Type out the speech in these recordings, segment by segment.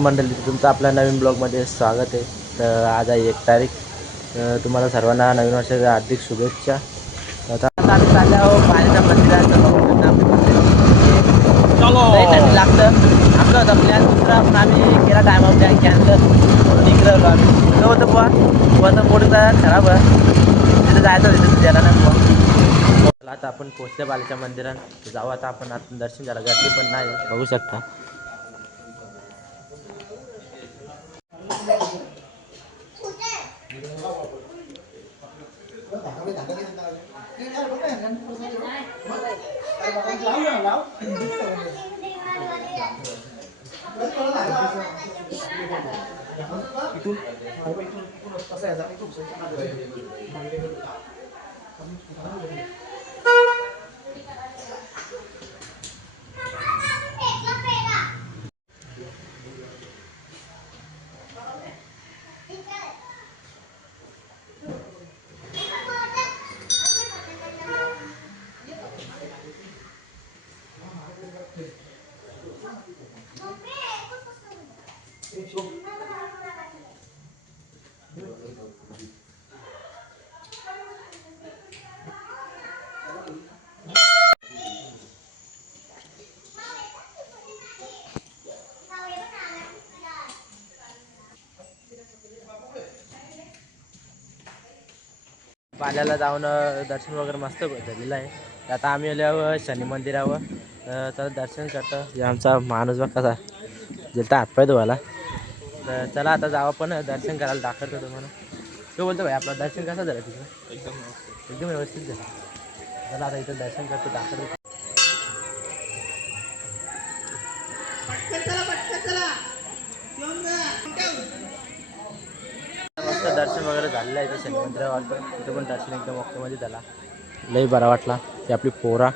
मंडळी, तुमचं आपल्या नवीन ब्लॉगमध्ये स्वागत आहे. तर आज आहे 1 तारीख. तुम्हाला सर्वांना नवीन वर्षाच्या हार्दिक शुभेच्छा. आता आम्ही चालले आहोत पाण्याच्या मंदिरात. टाइम लागतं. आमचा होता प्लॅन दुसरा, पण आम्ही केला टायमा प्लॅन कॅन्सल. निघलो आम्ही. काय होतं बुवा, बुवाचा मोठा खराब आहे, तिथे जायचं तिथे गेला नाही बुवा. आता आपण पोचल्या बालाच्या मंदिरात. जाऊ आता आपण आत दर्शन झालं. गर्दी पण नाही, बघू शकता. पाल्याला जाऊन दर्शन वगैरे मस्त झालेलं आहे. आता आम्ही आल्यावर शनी मंदिरावर तर दर्शन करतो. हे आमचा माणूस बघ कसा गेलता हातपाय धुवायला. तर चला आता जावं पण दर्शन करायला दाखवतो तुम्हाला. तो बोलतो भाई आपलं दर्शन कसं झालं तिथं? एकदम व्यवस्थित झालं. चला आता इथं दर्शन करतो, दाखवतो. मस्त दर्शन वगैरे झालेलं आहे इथं शनी मंदिरावर. तिथं पण दर्शन एकदम ओकेमध्ये झाला. लई बरा वाटला. ते आपली पोरा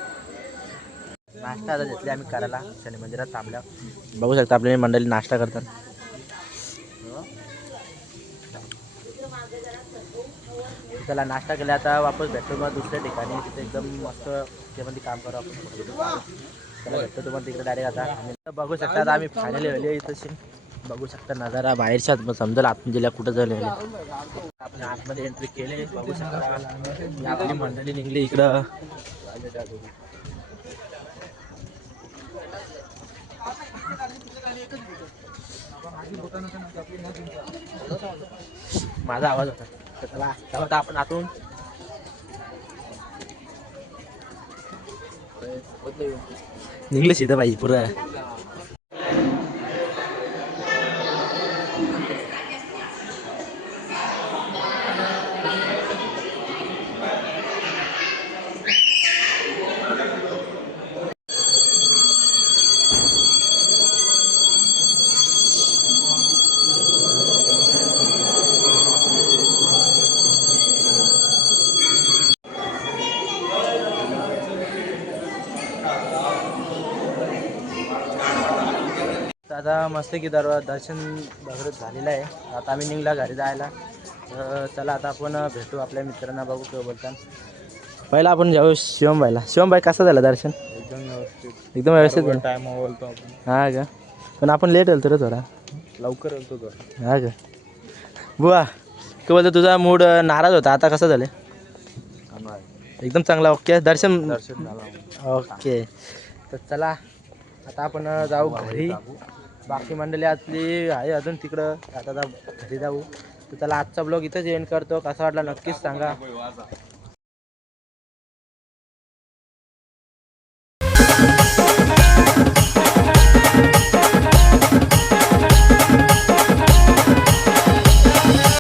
नाश्ता आता घेतले आम्ही करायला शनी मंदिरात थांबल्या. बघू शकता आपली मंडळी नाश्ता करतात. त्याला नाश्ता केला. आता वापस भेटतो मग दुसऱ्या ठिकाणी. तिथे एकदम मस्त त्यामध्ये काम करू आपण. त्याला भेटतो तुम्हाला तिकडे डायरेक्ट. आता बघू शकता आता आम्ही फायनली आले इथं. बघू शकता नजारा बाहेरच्याच समजेल आतमध्ये कुठं झाले. आपण आतमध्ये एंट्री केले. बघू शकता आपली मंडळी निघली इकडं. माझा आवाज होता आपण आतून निघले सीधा बाई पुरं. आता मस्त की दर्शन वगैरे झालेलं आहे. आता आम्ही निघला घरी जायला. चला आता आपण भेटू आपल्या मित्रांना, बघू किंवा बोलताना. पहिला आपण जाऊ शिवमबाईला. शिवमबाई कसं झालं दर्शन? एकदम व्यवस्थित. एकदम व्यवस्थित टाइम बोलतो आपण. हा का? पण आपण लेट आलो रे थोडा. लवकर येतो थोडा. हा का? बुवा काय बोलतो, तुझा मूड नाराज होता, आता कसं झालं? एकदम चांगला. ओके दर्शन झाला. ओके. तर चला आता आपण जाऊ घरी. बाकी मंडळी आपली आहे अजून तिकडं. आता घरी जाऊ. तर चला आजचा ब्लॉग इथंच एंड करतो. कसा वाटला नक्कीच सांगा.